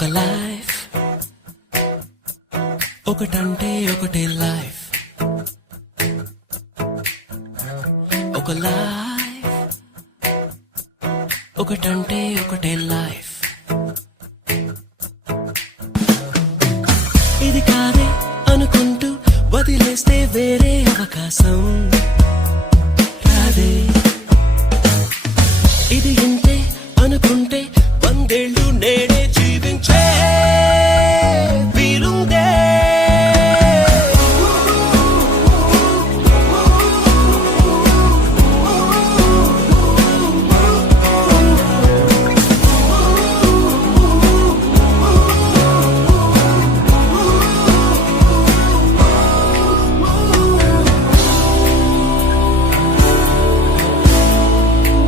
ఒక లైఫ్ ఒకటంటే ఒకటే లైఫ్ ఒక లైఫ్ ఒకటంటే ఒకటే లైఫ్ ఇది కాదే అనుకుంటూ వదిలేస్తే వేరే అవకాశం రాదే ఇది ఇంతే అనుకుంటే వందేళ్ళు నేడే జీవించే వీలుందే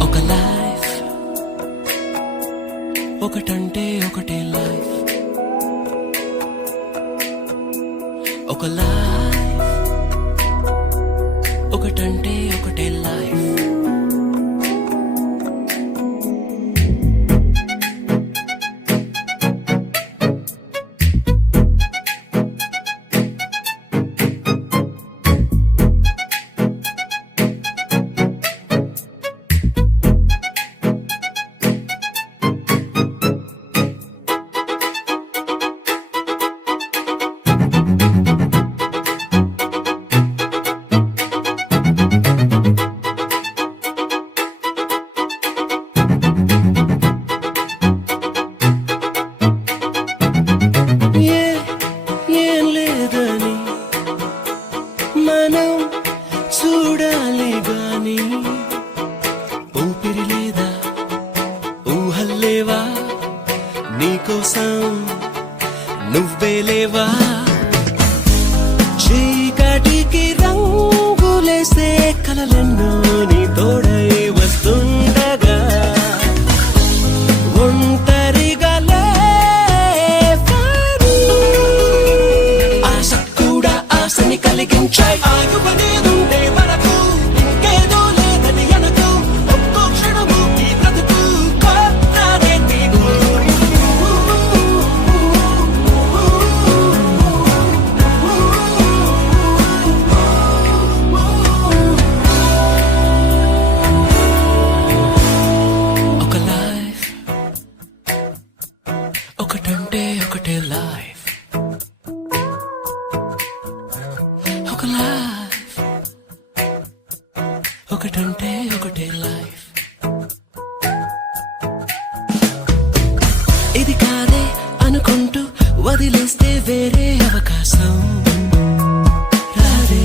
ఒక లైఫ్ ఒకటంటే ఒకటే లైఫ్ ఒక లైఫ్ ఒకటంటే ఒకటే లైఫ్ ఏం లేదని మనం చూడాలి గాని ఊపిరి లేదా ఊహల్లేవా నీకోసం నువ్వే లేవా చీకటికి రంగులేసే కలలెన్నో నీ తోడై వస్తుండగా ఒంటరిగా లేవని ఆశ కూడా ఆశని కలిగించాయి ఆగుపనేదుంటే మనకు ఇంకేదో లేదని అనకు ఒక్కో క్షణము ఈ బ్రతుకు కొత్తదే నీకు ఒక లైఫ్ ఒకటంటే ఒకటే లైఫ్ ఒక లైఫ్ ఒకటంటే ఒకటే లైఫ్ ఇది కాదే అనుకుంటూ వదిలేస్తే వేరే అవకాశం రాదే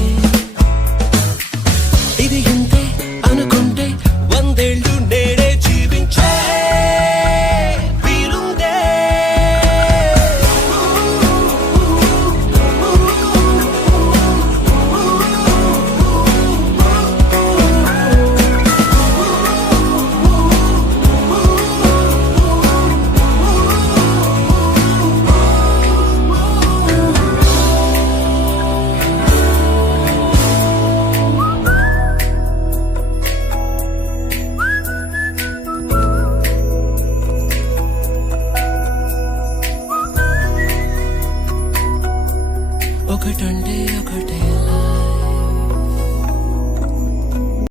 ఇది ఇంతే అనుకుంటే వందేళ్ళు నేడే జీవించే వీలుందే ఒకటంటే ఒకటే